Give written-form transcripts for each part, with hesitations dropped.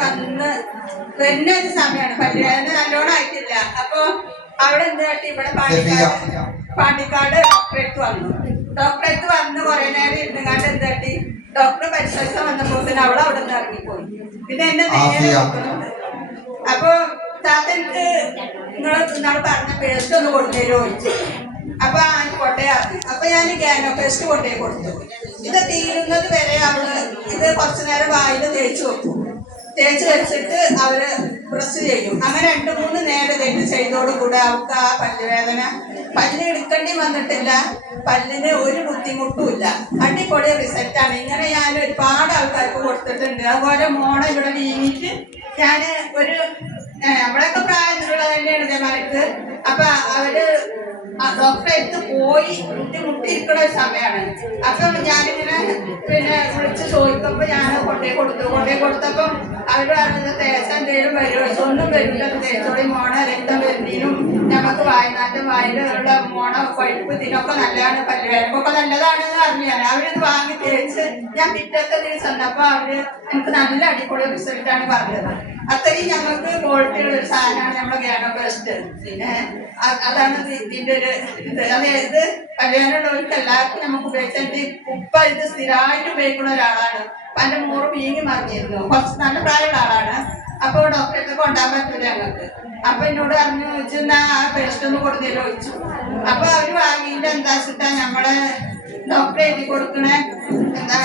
വന്ന് വരുന്ന ഒരു സമയമാണ്. പല്ലുവേദന നല്ലോണം ആയിട്ടില്ല. അപ്പൊ അവിടെ എന്ത് കാട്ടി, ഇവിടെ പാണ്ടിക്കാട് ഡോക്ടറെടുത്ത് വന്നു. ഡോക്ടറെടുത്ത് വന്ന് കുറെ നേരം ഇരുന്നുകാണ്ട് എന്ത് കാട്ടി, ഡോക്ടർ പരിശോധന വന്നപ്പോൾ തന്നെ അവിടെ നിന്ന് ഇറങ്ങിപ്പോയി. പിന്നെ എന്നെ നേരെ നോക്കുന്നുണ്ട്. അപ്പൊ താത്തക്ക് നിങ്ങൾ പറഞ്ഞ പേസ്റ്റ് ഒന്ന് കൊണ്ടുവരുമോ ചോദിച്ചു. അപ്പൊ ആയിക്കോട്ടെ. അപ്പൊ ഞാൻ ഗാനോ പേസ്റ്റ് കൊണ്ടുപോയി കൊടുത്തു. ഇത് തീരുന്നത് വരെ അവള് ഇത് കുറച്ചു നേരം വായിൽ തേച്ച് വെക്കും. തേച്ച് വെച്ചിട്ട് അവര് ബ്രഷ് ചെയ്യും. അങ്ങനെ 2-3 നേരം തെറ്റ് ചെയ്തോടുകൂടെ അവർക്ക് ആ പല്ലുവേദന, പല്ല് എടുക്കേണ്ടി വന്നിട്ടില്ല, പല്ലിന് ഒരു ബുദ്ധിമുട്ടും ഇല്ല. അടിപൊളി റിസൾട്ടാണ്. ഇങ്ങനെ ഞാൻ ഒരുപാട് ആൾക്കാർക്ക് കൊടുത്തിട്ടുണ്ട്. അതുപോലെ മോണ ഇവിടെ വീണിട്ട് ഞാൻ ഒരു നമ്മളൊക്കെ പ്രായത്തിലുള്ള തന്നെയാണ് ഇതേമാർക്ക്. അപ്പൊ അവര് ഡോക്ടറെ അടുത്ത് പോയി മുട്ടിയിരിക്കുന്ന ഒരു സമയമാണ്. അപ്പം ഞാനിങ്ങനെ പിന്നെ വിളിച്ച് ചോദിക്കുമ്പോ ഞാൻ കൊണ്ടേ കൊടുത്തപ്പം അവര് പറഞ്ഞത് തേച്ച എന്തേലും വരുമോ? ഒന്നും വരില്ല, തേച്ചോളി മോണ രക്തം വരുന്നതിനും നമുക്ക് വായനാറ്റം വായിലുള്ള മോണ കൊഴുപ്പ് ഇതിനൊക്കെ നല്ലതാണ്, പല്ലുവേദനക്കൊക്കെ നല്ലതാണെന്ന് പറഞ്ഞു. ഞാൻ അവരിത് വാങ്ങി തേച്ച് ഞാൻ പിറ്റത്തെ ദിവസം ചെന്നപ്പോ അവര് എനിക്ക് നല്ല അടിപൊളി റിസൾട്ടാണ് പറഞ്ഞത്. അത്രയും ഞങ്ങൾക്ക് ക്വാളിറ്റിയുള്ള ഒരു സാധനമാണ് നമ്മുടെ ഗാനോ പേസ്റ്റ്. അതാണ് ഇതിന്റെ ഒരു ഇത്. അതായത് പല്ലുവേദനയുള്ളവർക്ക് എല്ലാവർക്കും നമുക്ക് ഉപയോഗിച്ചിട്ട് ഉപ്പ ഇത് സ്ഥിരമായിട്ട് ഉപയോഗിക്കുന്ന ഒരാളാണ്. പന്റെ മോറ് വീങ്ങി മറിഞ്ഞിരുന്നു. കുറച്ച് നല്ല പ്രായമുള്ള ആളാണ്. അപ്പൊ ഡോക്ടറെ കൊണ്ടാൻ പറ്റൂല ഞങ്ങൾക്ക്. അപ്പൊ എന്നോട് പറഞ്ഞു വെച്ചാ ആ പേസ്റ്റ് ഒന്ന് കൊടുത്തല്ലോ ചോദിച്ചു. അപ്പൊ അവര് വാങ്ങിയിട്ട് എന്താ വെച്ചിട്ടാ നമ്മളെ ഡോക്ടറെ എഴുതി കൊടുക്കണേ എന്താ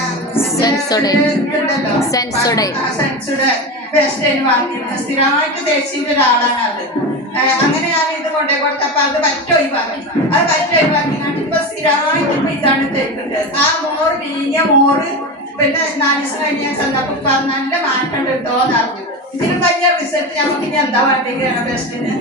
സെൻസുടെ പേസ്റ്റ് വാങ്ങിയിരുന്നു. സ്ഥിരമായിട്ട് തേച്ചിന്റെ ഒരാളാണ് അത്. അങ്ങനെ ഞാൻ ഇത് കൊണ്ടേ കൊടുത്തപ്പോ അത് ഒഴിവാക്കി. ഇപ്പൊ സ്ഥിരമായിട്ട് ഇപ്പൊ ഇതാണ് തേക്കുന്നത്. ആ മോറ് വീങ്ങിയ മോറ് പിന്നെ 4 ദിവസം കഴിഞ്ഞ് ഞാൻ ചെന്നപ്പോ നല്ല മാറ്റം കിട്ടുമോന്ന് അറിഞ്ഞു. ഇതിനും വലിയ റിസൾട്ട് നമുക്ക് ഇനി എന്താ വേണ്ടെങ്കിൽ പേസ്റ്റിന്